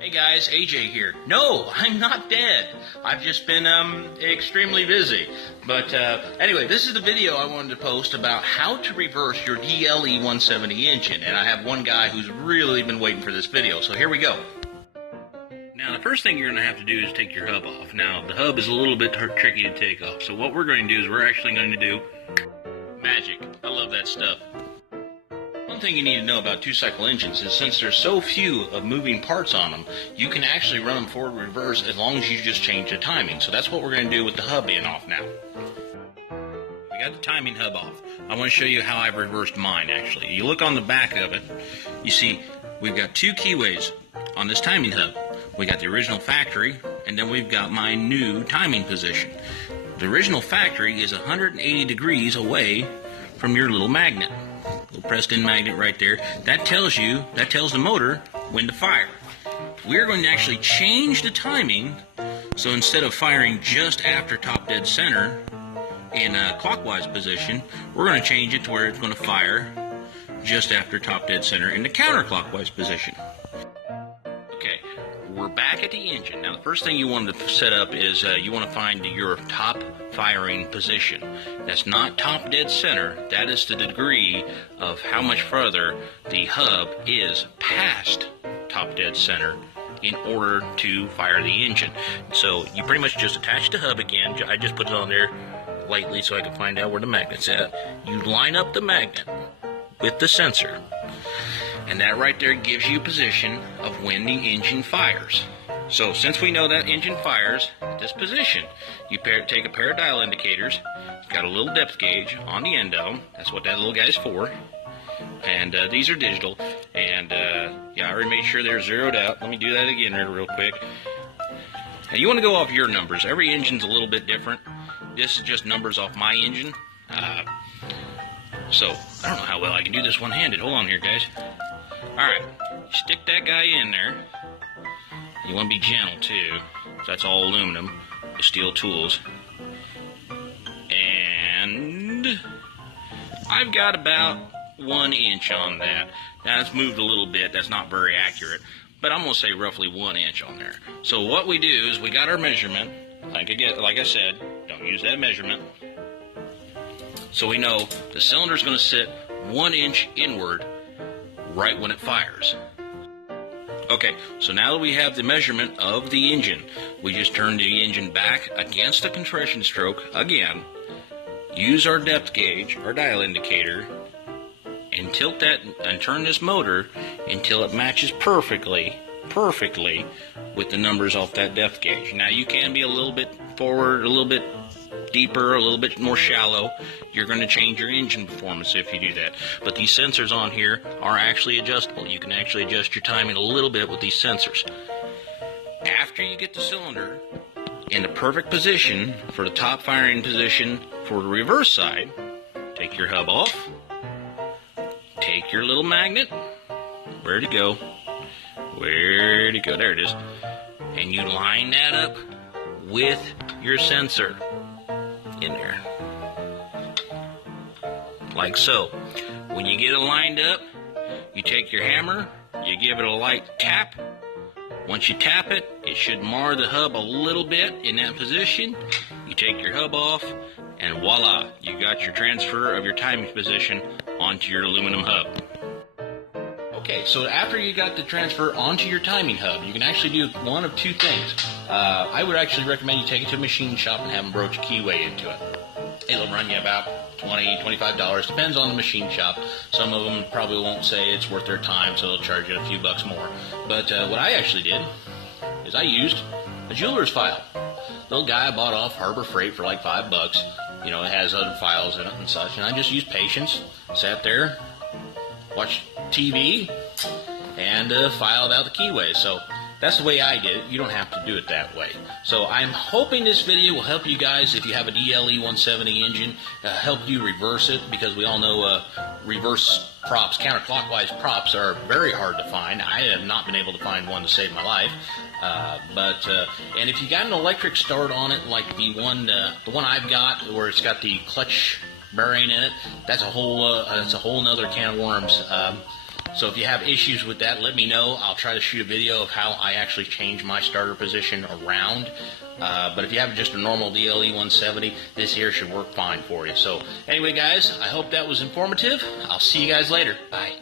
Hey guys, AJ here. No, I'm not dead. I've just been extremely busy. But anyway, this is the video I wanted to post about how to reverse your Dle-170 engine. And I have one guy who's really been waiting for this video, so here we go. Now, the first thing you're going to have to do is take your hub off. Now, the hub is a little bit tricky to take off. So what we're going to do is we're actually going to do magic. I love that stuff. One thing you need to know about two-cycle engines is since there's so few of moving parts on them, you can actually run them forward and reverse as long as you just change the timing. So that's what we're going to do with the hub being off now. We got the timing hub off. I want to show you how I've reversed mine actually. You look on the back of it, you see we've got two keyways on this timing hub. We got the original factory, and then we've got my new timing position. The original factory is 180 degrees away from your little magnet. Little pressed-in magnet right there. That tells the motor when to fire. We're going to actually change the timing, so instead of firing just after top dead center in a clockwise position, we're going to change it to where it's going to fire just after top dead center in the counterclockwise position. Okay, we're back at the engine. Now the first thing you want to set up is you want to find your top firing position. That's not top dead center. That is the degree of how much further the hub is past top dead center in order to fire the engine. So you pretty much just attach the hub again. I just put it on there lightly so I can find out where the magnet's at. You line up the magnet with the sensor, and that right there gives you a position of when the engine fires. So since we know that engine fires at this position, you take a pair of dial indicators. It's got a little depth gauge on the end of them. That's what that little guy's for. And these are digital. And yeah, I already made sure they're zeroed out. Let me do that again real quick. Now you want to go off your numbers. Every engine's a little bit different. This is just numbers off my engine. So I don't know how well I can do this one-handed. Hold on here, guys. Alright, stick that guy in there. You want to be gentle too, so that's all aluminum with steel tools. And I've got about 1 inch on that. Now it's moved a little bit, that's not very accurate, but I'm going to say roughly 1 inch on there. So what we do is we got our measurement, like I said, don't use that measurement. So we know the cylinder's going to sit 1 inch inward right when it fires. Okay, so now that we have the measurement of the engine, we just turn the engine back against the compression stroke again, use our depth gauge, our dial indicator, and tilt that and turn this motor until it matches perfectly with the numbers off that depth gauge. Now you can be a little bit forward, a little bit deeper, a little bit more shallow. You're going to change your engine performance if you do that. But these sensors on here are actually adjustable. You can actually adjust your timing a little bit with these sensors. After you get the cylinder in the perfect position for the top firing position for the reverse side, take your hub off, take your little magnet, where'd it go? Where'd it go? There it is. And you line that up with your sensor in there, like so. When you get it lined up, you take your hammer, you give it a light tap. Once you tap it, it should mar the hub a little bit in that position. You take your hub off, and voila, you got your transfer of your timing position onto your aluminum hub. Okay, so after you got the transfer onto your timing hub, you can actually do one of two things. I would actually recommend you take it to a machine shop and have them broach a keyway into it. It'll run you about $20, $25, depends on the machine shop. Some of them probably won't say it's worth their time, so they'll charge you a few bucks more. But what I actually did is I used a jeweler's file. Little guy I bought off Harbor Freight for like $5. You know, it has other files in it and such, and I just used patience, sat there, watched TV, and filed out the keyways. So that's the way I did it. You don't have to do it that way. So I'm hoping this video will help you guys if you have a Dle-170 engine, help you reverse it, because we all know reverse props, counterclockwise props are very hard to find. I have not been able to find one to save my life. And if you got an electric start on it, like the one I've got, where it's got the clutch bearing in it, that's a whole nother can of worms. So if you have issues with that, let me know. I'll try to shoot a video of how I actually change my starter position around. But if you have just a normal Dle-170, this here should work fine for you. So anyway, guys, I hope that was informative. I'll see you guys later. Bye.